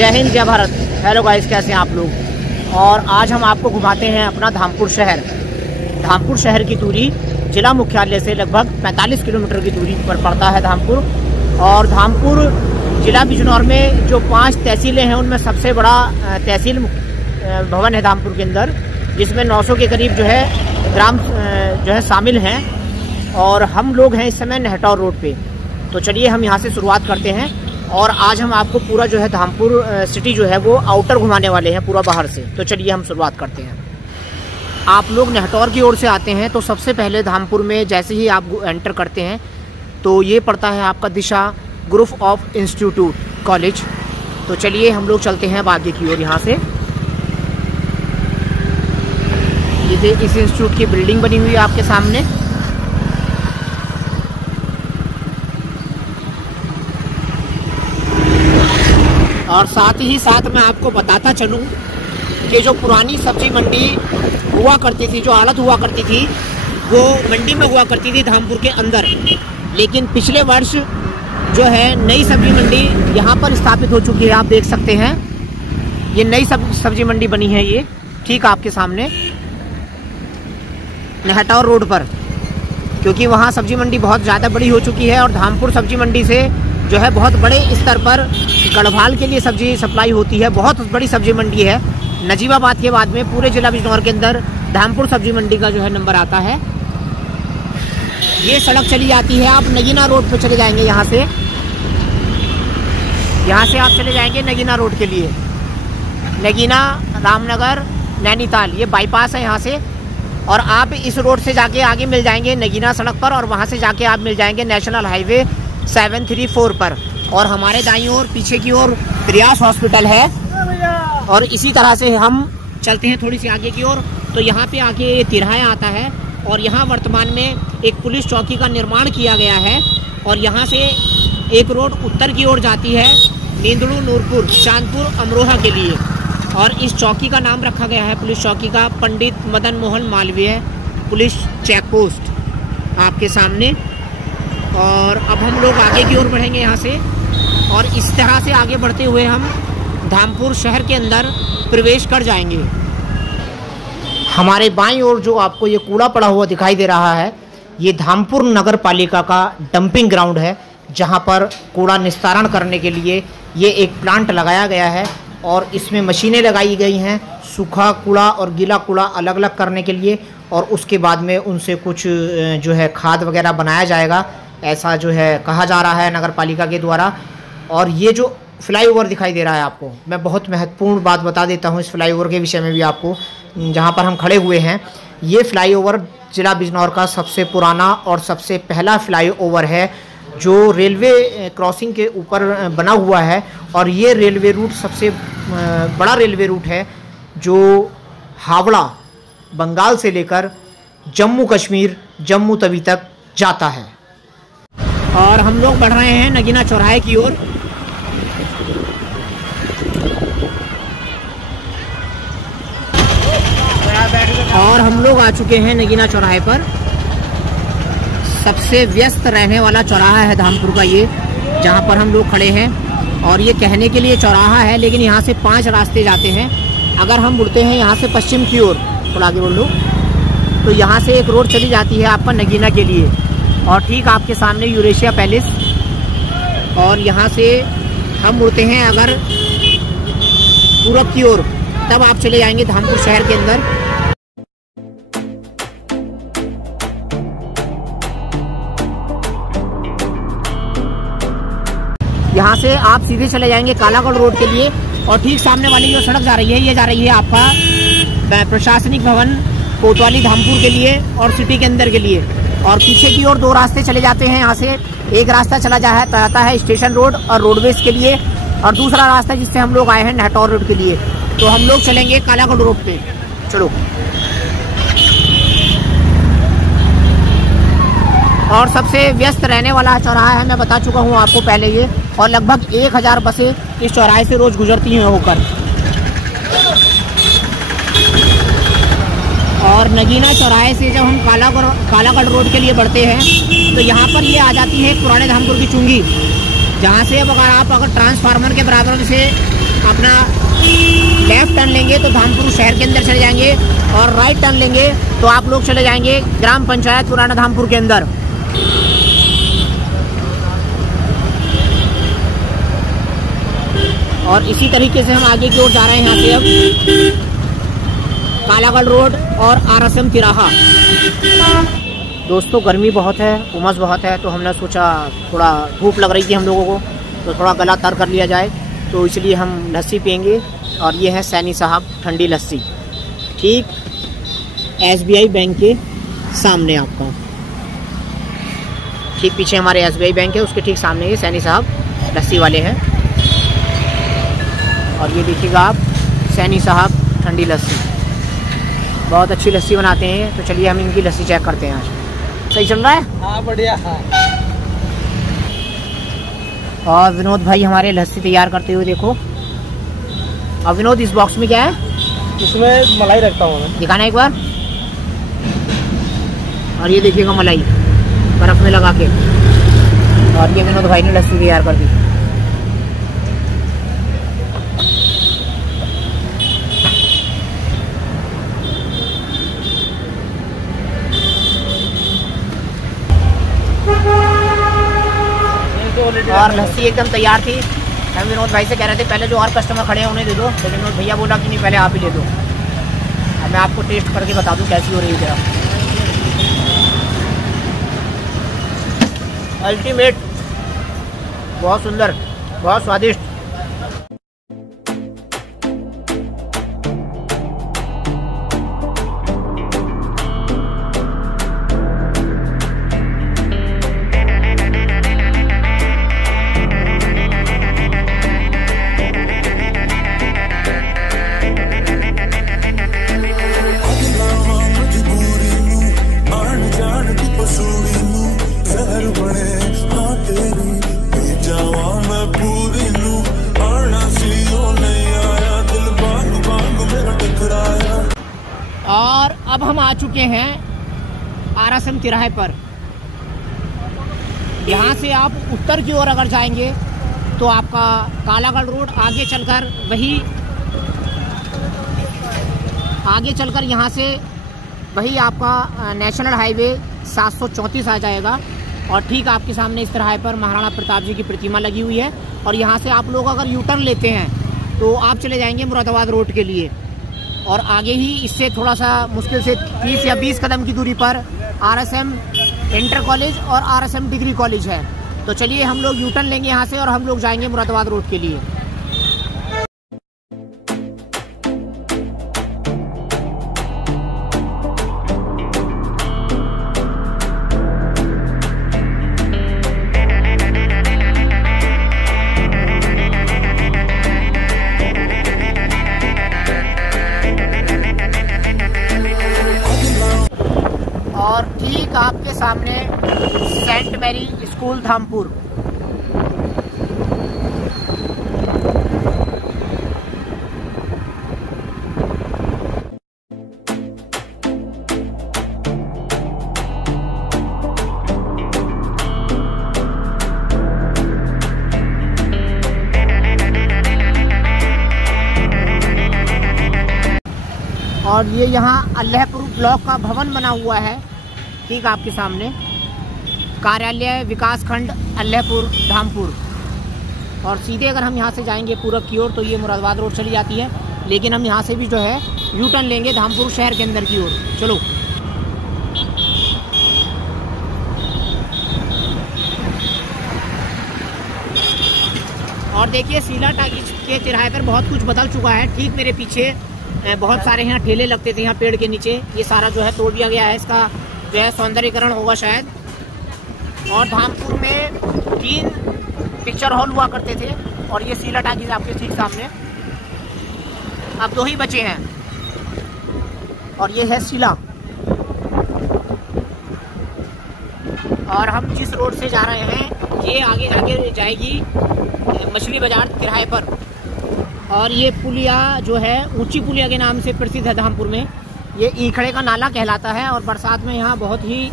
जय हिंद जय Bharat. Hello guys, कैसे हैं आप लोग। और आज हम आपको घुमाते हैं अपना धामपुर शहर। धामपुर शहर की दूरी जिला मुख्यालय से लगभग 45 किलोमीटर की दूरी पर पड़ता है धामपुर। और धामपुर जिला बिजनौर में जो 5 तहसीलें हैं उनमें सबसे बड़ा तहसील भवन है धामपुर के अंदर, जिसमें 900 के करीब जो है ग्राम जो है शामिल हैं। और हम लोग हैं इस समय नहटौर रोड पे। तो चलिए हम यहाँ से शुरुआत करते हैं। और आज हम आपको पूरा जो है धामपुर सिटी जो है वो आउटर घुमाने वाले हैं, पूरा बाहर से। तो चलिए हम शुरुआत करते हैं। आप लोग नहटौर की ओर से आते हैं तो सबसे पहले धामपुर में जैसे ही आप एंटर करते हैं तो ये पड़ता है आपका दिशा ग्रुप ऑफ इंस्टीट्यूट कॉलेज। तो चलिए हम लोग चलते हैं आगे की ओर। यहाँ से ये इस इंस्टीट्यूट की बिल्डिंग बनी हुई है आपके सामने। और साथ ही साथ मैं आपको बताता चलूं कि जो पुरानी सब्जी मंडी हुआ करती थी, जो आड़त हुआ करती थी, वो मंडी में हुआ करती थी धामपुर के अंदर। लेकिन पिछले वर्ष जो है नई सब्जी मंडी यहाँ पर स्थापित हो चुकी है। आप देख सकते हैं ये नई सब्जी मंडी बनी है, ये ठीक आपके सामने नहटौर रोड पर। क्योंकि वहाँ सब्जी मंडी बहुत ज़्यादा बड़ी हो चुकी है और धामपुर सब्जी मंडी से जो है बहुत बड़े स्तर पर गढ़वाल के लिए सब्जी सप्लाई होती है। बहुत बड़ी सब्जी मंडी है। नजीबाबाद के बाद में पूरे जिला बिजनौर के अंदर धामपुर सब्जी मंडी का जो है नंबर आता है। ये सड़क चली जाती है, आप नगीना रोड पे चले जाएंगे। यहाँ से आप चले जाएंगे नगीना रोड के लिए। नगीना, रामनगर, नैनीताल, ये बाईपास है यहाँ से। और आप इस रोड से जाके आगे मिल जाएंगे नगीना सड़क पर, और वहाँ से जाके आप मिल जाएंगे नेशनल हाईवे 734 पर। और हमारे दाईं ओर पीछे की ओर प्रयास हॉस्पिटल है। और इसी तरह से हम चलते हैं थोड़ी सी आगे की ओर। तो यहाँ पे आके ये तिरहाया आता है और यहाँ वर्तमान में एक पुलिस चौकी का निर्माण किया गया है। और यहाँ से एक रोड उत्तर की ओर जाती है नींदड़ू, नूरपुर, चांदपुर, अमरोहा के लिए। और इस चौकी का नाम रखा गया है पुलिस चौकी का Pandit Madan Mohan Malviya police check post आपके सामने। और अब हम लोग आगे की ओर बढ़ेंगे यहाँ से। और इस तरह से आगे बढ़ते हुए हम धामपुर शहर के अंदर प्रवेश कर जाएंगे। हमारे बाईं ओर जो आपको ये कूड़ा पड़ा हुआ दिखाई दे रहा है, ये धामपुर नगर पालिका का डंपिंग ग्राउंड है, जहाँ पर कूड़ा निस्तारण करने के लिए ये एक प्लांट लगाया गया है। और इसमें मशीनें लगाई गई हैं सूखा कूड़ा और गीला कूड़ा अलग अलग करने के लिए। और उसके बाद में उनसे कुछ जो है खाद वगैरह बनाया जाएगा, ऐसा जो है कहा जा रहा है नगर पालिका के द्वारा। और ये जो फ्लाईओवर दिखाई दे रहा है आपको, मैं बहुत महत्वपूर्ण बात बता देता हूँ इस फ्लाईओवर के विषय में भी आपको। जहाँ पर हम खड़े हुए हैं, ये फ्लाईओवर जिला बिजनौर का सबसे पुराना और सबसे पहला फ्लाईओवर है जो रेलवे क्रॉसिंग के ऊपर बना हुआ है। और ये रेलवे रूट सबसे बड़ा रेलवे रूट है जो हावड़ा, बंगाल से लेकर जम्मू कश्मीर, जम्मू तवी तक जाता है। और हम लोग बढ़ रहे हैं नगीना चौराहे की ओर। और हम लोग आ चुके हैं नगीना चौराहे पर। सबसे व्यस्त रहने वाला चौराहा है धामपुर का ये, जहाँ पर हम लोग खड़े हैं। और ये कहने के लिए चौराहा है, लेकिन यहाँ से 5 रास्ते जाते हैं। अगर हम मुड़ते हैं यहाँ से पश्चिम की ओर, थोड़ा आगे बढ़ लो, तो यहाँ से एक रोड चली जाती है आपका नगीना के लिए। और ठीक आपके सामने यूरेशिया पैलेस। और यहाँ से हम मुड़ते हैं अगर पूरब की ओर, तब आप चले जाएंगे धामपुर शहर के अंदर। यहाँ से आप सीधे चले जाएंगे कालागढ़ रोड के लिए। और ठीक सामने वाली जो सड़क जा रही है, ये जा रही है आपका प्रशासनिक भवन कोतवाली धामपुर के लिए और सिटी के अंदर के लिए। और पीछे की ओर 2 रास्ते चले जाते हैं यहाँ से। एक रास्ता चला जाता है स्टेशन रोड और रोडवेज के लिए, और दूसरा रास्ता जिससे हम लोग आए हैं नहटौर रोड के लिए। तो हम लोग चलेंगे कालागढ़ रोड पे। चलो। और सबसे व्यस्त रहने वाला चौराहा है, मैं बता चुका हूँ आपको पहले ये। और लगभग 1000 बसें इस चौराहे से रोज गुजरती हैं होकर। और नगीना चौराहे से जब हम कालागढ़ रोड के लिए बढ़ते हैं तो यहाँ पर ये आ जाती है पुराने धामपुर की चुंगी, जहाँ से अब अगर ट्रांसफार्मर के बराबर से अपना लेफ्ट टर्न लेंगे तो धामपुर शहर के अंदर चले जाएंगे, और राइट टर्न लेंगे तो आप लोग चले जाएंगे ग्राम पंचायत पुराना धामपुर के अंदर। और इसी तरीके से हम आगे की ओर जा रहे हैं। यहाँ से अब कालागढ़ रोड और RSM तिराहा। दोस्तों गर्मी बहुत है, उमस बहुत है, तो हमने सोचा थोड़ा धूप लग रही थी हम लोगों को, तो थोड़ा गला तर कर लिया जाए, तो इसलिए हम लस्सी पियेंगे। और ये है सैनी साहब ठंडी लस्सी, ठीक SBI बैंक के सामने आपका, ठीक पीछे हमारे SBI बैंक है, उसके ठीक सामने ये सैनी साहब लस्सी वाले हैं। और ये देखिएगा आप, सैनी साहब ठंडी लस्सी, बहुत अच्छी लस्सी बनाते हैं। तो चलिए हम इनकी लस्सी चेक करते हैं। आज सही चल रहा है? हाँ बढ़िया। और विनोद भाई हमारे लस्सी तैयार करते हुए देखो। और विनोद इस बॉक्स में क्या है? इसमें मलाई रखता हूँ मैं, दिखाना एक बार। और ये देखिएगा मलाई बर्फ में लगा के। और ये विनोद भाई ने लस्सी तैयार कर दी। और लस्सी एकदम तैयार थी। हम विनोद भाई से कह रहे थे पहले जो और कस्टमर खड़े हैं उन्हें दे दो, लेकिन विनोद भैया बोला कि नहीं पहले आप ही ले दो। अब मैं आपको टेस्ट करके बता दूं कैसी हो रही है जरा। अल्टीमेट, बहुत सुंदर, बहुत स्वादिष्ट। और अब हम आ चुके हैं RSM तिराहे पर। यहाँ से आप उत्तर की ओर अगर जाएंगे तो आपका कालागढ़ रोड आगे चलकर यहाँ से वही आपका नेशनल हाईवे 734 आ जाएगा। और ठीक आपके सामने इस तिराहे पर महाराणा प्रताप जी की प्रतिमा लगी हुई है। और यहाँ से आप लोग अगर यू टर्न लेते हैं तो आप चले जाएंगे मुरादाबाद रोड के लिए। और आगे ही इससे थोड़ा सा मुश्किल से 30 या 20 कदम की दूरी पर RSM इंटर कॉलेज और RSM डिग्री कॉलेज है। तो चलिए हम लोग यू टर्न लेंगे यहाँ से और हम लोग जाएंगे मुरादाबाद रोड के लिए। और ठीक आपके सामने सेंट मैरी स्कूल धामपुर। और ये यहाँ अल्लाहपुर ब्लॉक का भवन बना हुआ है, ठीक आपके सामने, कार्यालय विकास खंड अल्लाहपुर धामपुर। और सीधे अगर हम यहाँ से जाएंगे पूरब की ओर तो ये मुरादाबाद रोड चली जाती है, लेकिन हम यहाँ से भी जो है यू टर्न लेंगे धामपुर शहर के अंदर की ओर। चलो और देखिए शीला टाकीज के तिराहे पर बहुत कुछ बदल चुका है। ठीक मेरे पीछे बहुत सारे यहाँ ठेले लगते थे, यहाँ पेड़ के नीचे, ये सारा जो है तोड़ दिया गया है। इसका जो है सौंदर्यीकरण होगा शायद। और धामपुर में 3 पिक्चर हॉल हुआ करते थे और ये शीला टाकीज आपके ठीक सामने, अब 2 ही बचे हैं। और ये है शीला। और हम जिस रोड से जा रहे हैं ये आगे जाके जाएगी मछली बाजार तिराहे पर। और ये पुलिया जो है ऊंची पुलिया के नाम से प्रसिद्ध है धामपुर में। ये ईखड़े का नाला कहलाता है और बरसात में यहाँ बहुत ही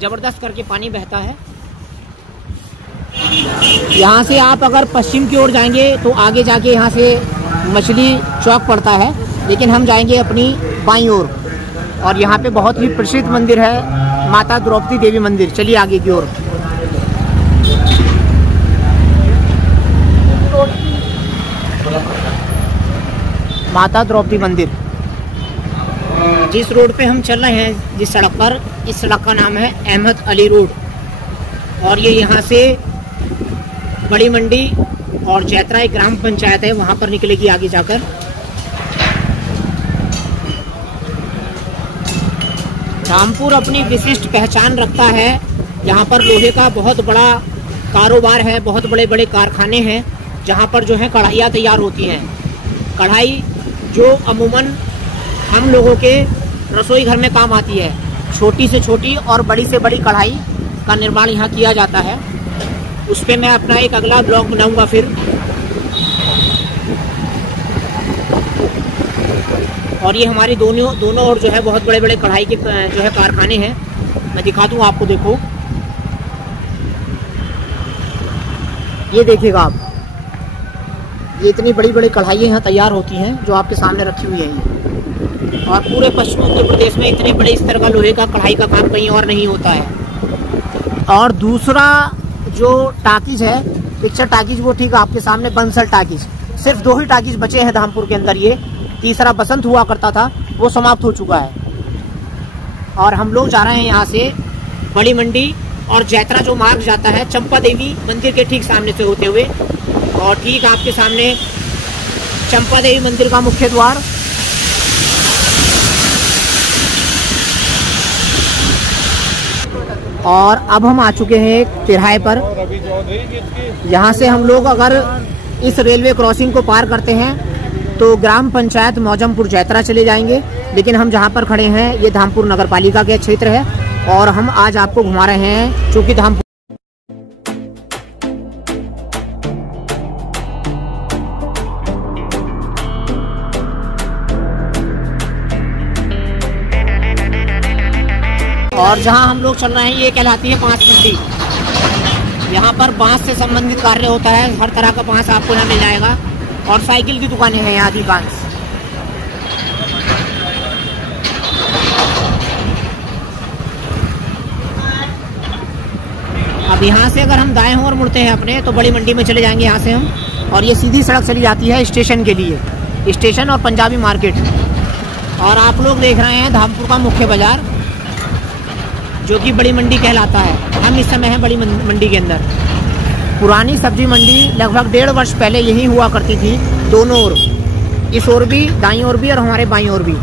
ज़बरदस्त करके पानी बहता है। यहाँ से आप अगर पश्चिम की ओर जाएंगे तो आगे जाके यहाँ से मछली चौक पड़ता है, लेकिन हम जाएंगे अपनी बाईं ओर। और यहाँ पे बहुत ही प्रसिद्ध मंदिर है, माता द्रौपदी देवी मंदिर। चलिए आगे की ओर। माता द्रौपदी मंदिर। जिस रोड पे हम चल रहे हैं, जिस सड़क पर, इस सड़क का नाम है अहमद अली रोड। और ये यहाँ से बड़ी मंडी और जैतरा एक ग्राम पंचायत है, वहाँ पर निकलेगी आगे जाकर। धामपुर अपनी विशिष्ट पहचान रखता है। यहाँ पर लोहे का बहुत बड़ा कारोबार है, बहुत बड़े बड़े कारखाने हैं जहाँ पर जो है कढ़ाइयाँ तैयार होती हैं। कढ़ाई जो अमूमन हम लोगों के रसोई घर में काम आती है। छोटी से छोटी और बड़ी से बड़ी कढ़ाई का निर्माण यहाँ किया जाता है। उस पर मैं अपना एक अगला ब्लॉग बनाऊंगा फिर। और ये हमारी दोनों ओर जो है बहुत बड़े बड़े कढ़ाई के जो है कारखाने हैं। मैं दिखा दूँ आपको, देखो ये देखिएगा आप, ये इतनी बड़ी बड़ी कढ़ाइयाँ यहाँ तैयार होती हैं जो आपके सामने रखी हुई हैं। और पूरे पश्चिम उत्तर प्रदेश में इतने बड़े स्तर का लोहे का कढ़ाई का काम कहीं और नहीं होता है। और दूसरा जो टाकीज है, पिक्चर टाकीज, वो ठीक आपके सामने बंसल टाकीज। सिर्फ 2 ही टाकीज बचे हैं धामपुर के अंदर। ये तीसरा बसंत हुआ करता था, वो समाप्त हो चुका है। और हम लोग जा रहे हैं यहाँ से बड़ी मंडी और जैतरा जो मार्ग जाता है चंपा देवी मंदिर के ठीक सामने से होते हुए। और ठीक आपके सामने चंपा देवी मंदिर का मुख्य द्वार। और अब हम आ चुके हैं एक तिराहे पर। यहाँ से हम लोग अगर इस रेलवे क्रॉसिंग को पार करते हैं तो ग्राम पंचायत मौजमपुर जैतरा चले जाएंगे। लेकिन हम जहाँ पर खड़े हैं ये धामपुर नगर पालिका के क्षेत्र है और हम आज आपको घुमा रहे हैं, चूँकि धामपुर और जहां हम लोग चल रहे हैं ये कहलाती है बांस मंडी। यहाँ पर बांस से संबंधित कार्य होता है, हर तरह का बांस आपको यहाँ मिल जाएगा। और साइकिल की दुकानें हैं यहाँ अधिकांश। अब यहाँ से अगर हम दाएं ओर मुड़ते हैं अपने, तो बड़ी मंडी में चले जाएंगे यहाँ से हम। और ये सीधी सड़क चली जाती है स्टेशन के लिए, स्टेशन और पंजाबी मार्केट। और आप लोग देख रहे हैं धामपुर का मुख्य बाजार, जो कि बड़ी मंडी कहलाता है। हम इस समय हैं बड़ी मंडी के अंदर। पुरानी सब्जी मंडी लगभग 1.5 वर्ष पहले यही हुआ करती थी, दोनों ओर, इस ओर भी, दाईं ओर भी और हमारे बाईं ओर भी।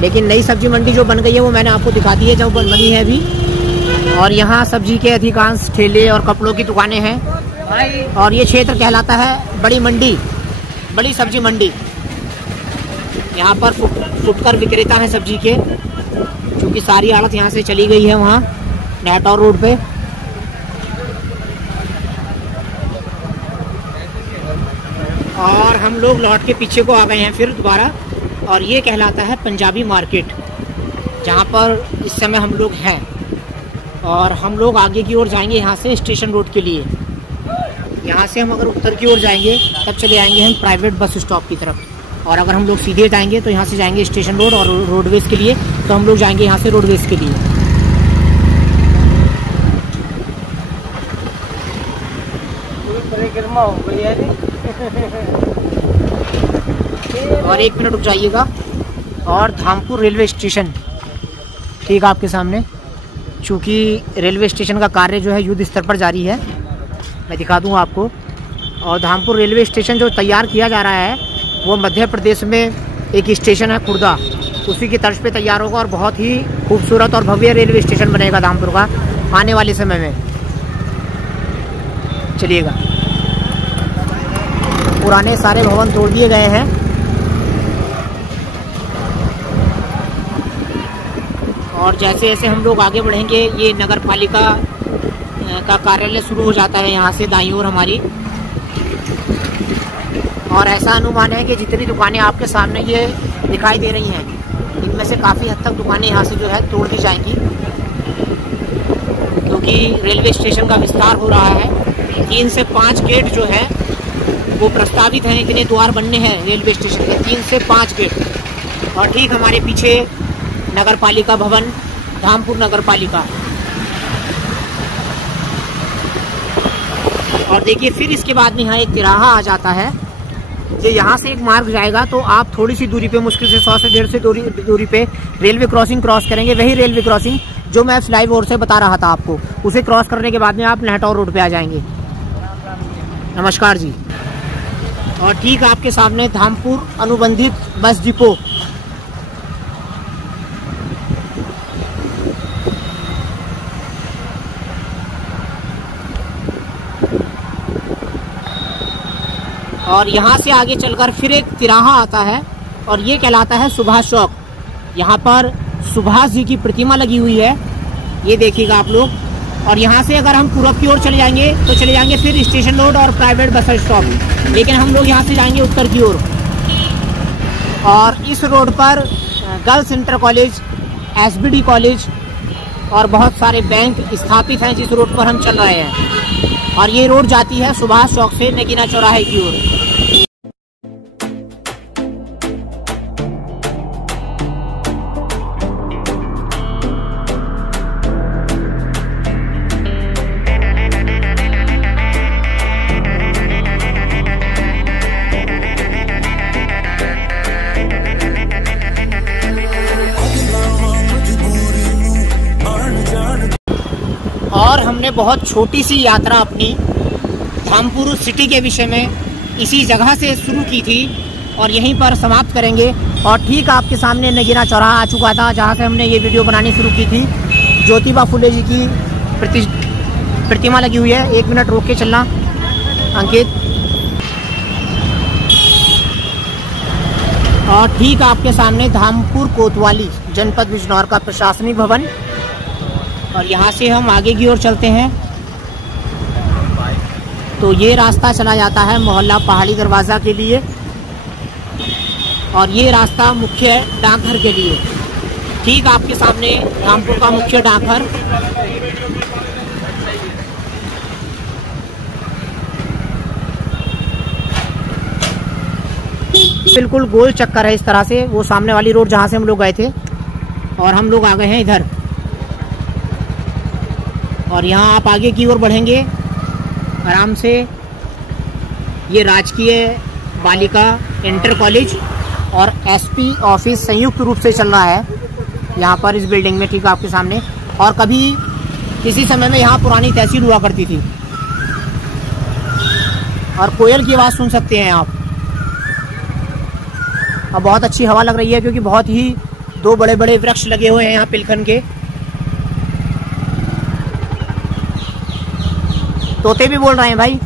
लेकिन नई सब्जी मंडी जो बन गई है वो मैंने आपको दिखा दी है, जो बनी है अभी। और यहाँ सब्जी के अधिकांश ठेले और कपड़ों की दुकानें हैं। और ये क्षेत्र कहलाता है बड़ी मंडी, बड़ी सब्जी मंडी। यहाँ पर फुटकर विक्रेता हैं सब्जी के, क्योंकि सारी आड़त यहाँ से चली गई है वहाँ नेटौर रोड पे। और हम लोग लौट के पीछे को आ गए हैं फिर दोबारा। और ये कहलाता है पंजाबी मार्केट, जहाँ पर इस समय हम लोग हैं। और हम लोग आगे की ओर जाएंगे यहाँ से स्टेशन रोड के लिए। यहाँ से हम अगर उत्तर की ओर जाएंगे तब चले आएंगे हम प्राइवेट बस स्टॉप की तरफ। और अगर हम लोग सीधे जाएंगे तो यहाँ से जाएंगे स्टेशन रोड और रोडवेज के लिए, तो हम लोग जाएंगे यहाँ से रोडवेज के लिए। और 1 मिनट रुक जाइएगा। और धामपुर रेलवे स्टेशन ठीक आपके सामने। चूँकि रेलवे स्टेशन का कार्य जो है युद्ध स्तर पर जारी है, मैं दिखा दूँ आपको। और धामपुर रेलवे स्टेशन जो तैयार किया जा रहा है वो मध्य प्रदेश में एक स्टेशन है खुर्दा, उसी की तर्ज पे तैयार होगा। और बहुत ही खूबसूरत और भव्य रेलवे स्टेशन बनेगा धामपुर का आने वाले समय में। चलिएगा। पुराने सारे भवन तोड़ दिए गए हैं। और जैसे जैसे हम लोग आगे बढ़ेंगे ये नगर पालिका का कार्यालय शुरू हो जाता है यहाँ से दाईं ओर हमारी। और ऐसा अनुमान है कि जितनी दुकानें आपके सामने ये दिखाई दे रही हैं, इनमें से काफ़ी हद तक दुकानें यहाँ से जो है तोड़ दी जाएंगी, क्योंकि रेलवे स्टेशन का विस्तार हो रहा है। 3 से 5 गेट जो है वो प्रस्तावित हैं, इतने द्वार बनने हैं रेलवे स्टेशन के, 3 से 5 गेट। और ठीक हमारे पीछे नगर पालिका भवन, धामपुर नगर पालिका। और देखिए फिर इसके बाद में यहाँ एक तिराहा आ जाता है। ये यहाँ से एक मार्ग जाएगा तो आप थोड़ी सी दूरी पे, मुश्किल से 100 से 150 दूरी पे रेलवे क्रॉसिंग क्रॉस करेंगे। वही रेलवे क्रॉसिंग जो मैं फ्लाईओवर से बता रहा था आपको, उसे क्रॉस करने के बाद में आप नहटौर रोड पे आ जाएंगे। नमस्कार जी। और ठीक आपके सामने धामपुर अनुबंधित बस डिपो। और यहाँ से आगे चलकर फिर एक तिराहा आता है और ये कहलाता है सुभाष चौक। यहाँ पर सुभाष जी की प्रतिमा लगी हुई है, ये देखिएगा आप लोग। और यहाँ से अगर हम पूरब की ओर चले जाएंगे तो चले जाएंगे फिर स्टेशन रोड और प्राइवेट बस स्टॉप, लेकिन हम लोग यहाँ से जाएंगे उत्तर की ओर। और इस रोड पर girls inter college, SBD college और बहुत सारे बैंक स्थापित हैं जिस रोड पर हम चल रहे हैं। और ये रोड जाती है सुभाष चौक से नगीना चौराहे की ओर। और हमने बहुत छोटी सी यात्रा अपनी धामपुर सिटी के विषय में इसी जगह से शुरू की थी और यहीं पर समाप्त करेंगे। और ठीक आपके सामने नगीना चौराहा आ चुका था जहां से हमने ये वीडियो बनानी शुरू की थी। ज्योतिबा फुले जी की प्रतिमा लगी हुई है। 1 मिनट रोक के चलना अंकित। और ठीक आपके सामने धामपुर कोतवाली जनपद बिजनौर का प्रशासनिक भवन। और यहाँ से हम आगे की ओर चलते हैं तो ये रास्ता चला जाता है मोहल्ला पहाड़ी दरवाज़ा के लिए और ये रास्ता मुख्य डाकघर के लिए। ठीक आपके सामने धामपुर का मुख्य डाकघर। बिल्कुल गोल चक्कर है इस तरह से, वो सामने वाली रोड जहाँ से हम लोग गए थे। और हम लोग आ गए हैं इधर। और यहाँ आप आगे की ओर बढ़ेंगे आराम से। ये राजकीय बालिका इंटर कॉलेज और एसपी ऑफिस संयुक्त रूप से चल रहा है यहाँ पर इस बिल्डिंग में, ठीक आपके सामने। और कभी किसी समय में यहाँ पुरानी तहसील हुआ करती थी। और कोयल की आवाज़ सुन सकते हैं आप। अब बहुत अच्छी हवा लग रही है क्योंकि बहुत ही 2 बड़े बड़े वृक्ष लगे हुए हैं यहाँ पिलखन के। तोते भी बोल रहे हैं भाई।